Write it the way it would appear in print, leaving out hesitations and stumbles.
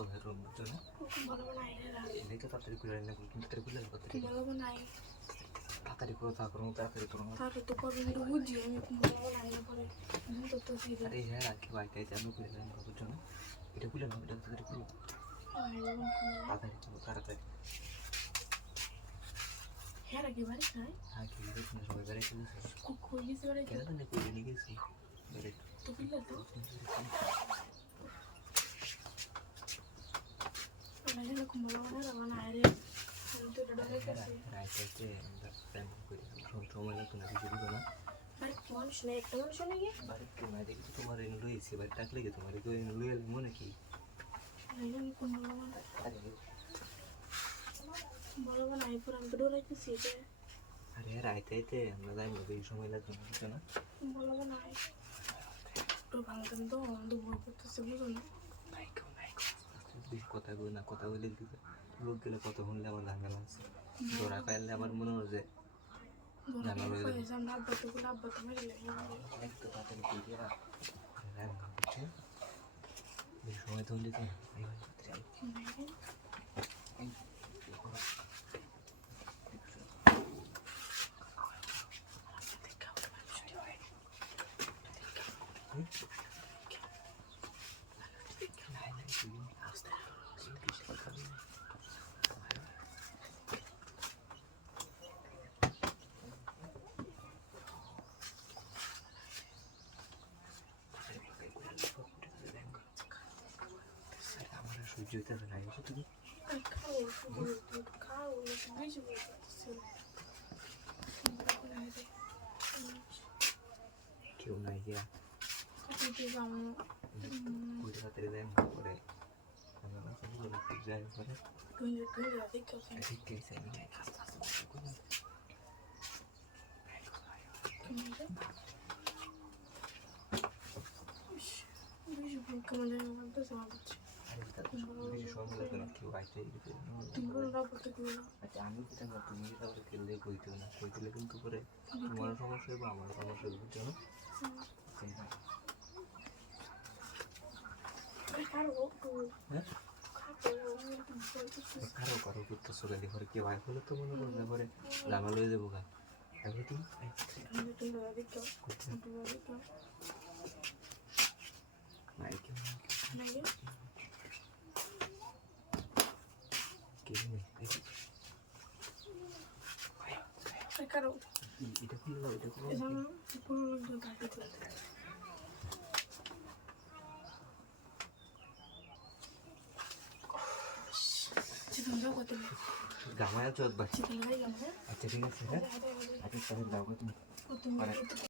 হয় রুম জন্য বলবো না এরা এলেই তো তাড়াতাড়ি করে রান্না করবো কিন্তু তাড়াতাড়ি করলে তাড়াতাড়ি বলবো না তাড়াতাড়ি করো তাড়াতাড়ি করো তাহলে তো করবো একটু বুঝি আমি বলবো না এরা পরে তো ফিরে আরে হ্যাঁ রাখি বাইতে চালু করে রান্না করার জন্য এটা খুলে নাও এটা তাড়াতাড়ি করো তাড়াতাড়ি হ্যাঁ রাখি বাড়ি খাই হ্যাঁ কি দেখুন সবাই বেড়ে চলেছে কই গেছে বাড়ি কেন না করে নিয়ে গেছি বেড়ে তো ফিরলে তো আমি এরকম বলবো না রান্না আরে আমি তো ডরে গেছি রাইতে আমরা প্ল্যান করি সময় লাগতো না কিছু দিত না বাড়ি মানুষ নেই একটা মানুষ নেই বাড়িতে না দেখি তোমার এনে লইছি বাড়ি ডাকলে কি তোমার কেউ এনে লইয়া মনে কি আমি কোন বলবো না এই পুরো আমি তো ডরাইতেছি যে আরে রাইতে আমরা যাই না বেশি সময় লাগবে না কিছু না বলবো না একটু ভালো করে তো আমাদের ভয় করতেছে বুঝো না বেশি কথা বলি না কথা বলে দিতে লোক গেলে কথা শুনলে আমার ঝামেলা আছে ধরা খাইলে আমার মনে হয় যে ঝামেলা হয়ে যাবে আমরা আব্বা তো মেরে একটু তাড়াতাড়ি করে রান্না করছে বেশি সময় তো হলে তো সহ্য হইতে হবে না এসে তুমি খাও বেশি বলতেছে কেউ নাই গিয়া কইতে তাড়াতাড়ি দেন করে আমরা না সব লোক যাই করে ঠিক আছে আমি আস্তে আস্তে করে আমি যেটা না তুমি যেটা করে খেললে কইতেও না কই দিলে কিন্তু করে তোমারও সমস্যা হবে আমারও সমস্যা হবে বুঝছো না কারো কারো করতেছো গালি ঘরে কেউ আয় হলে তো মনে করবে ঘরে জামা লয়ে যাবো গা আগে তুমি এটা খুলে এটা গামায় চোদ বাচ্চা আচ্ছা ঠিক আছে আচ্ছা তাহলে দাও তুমি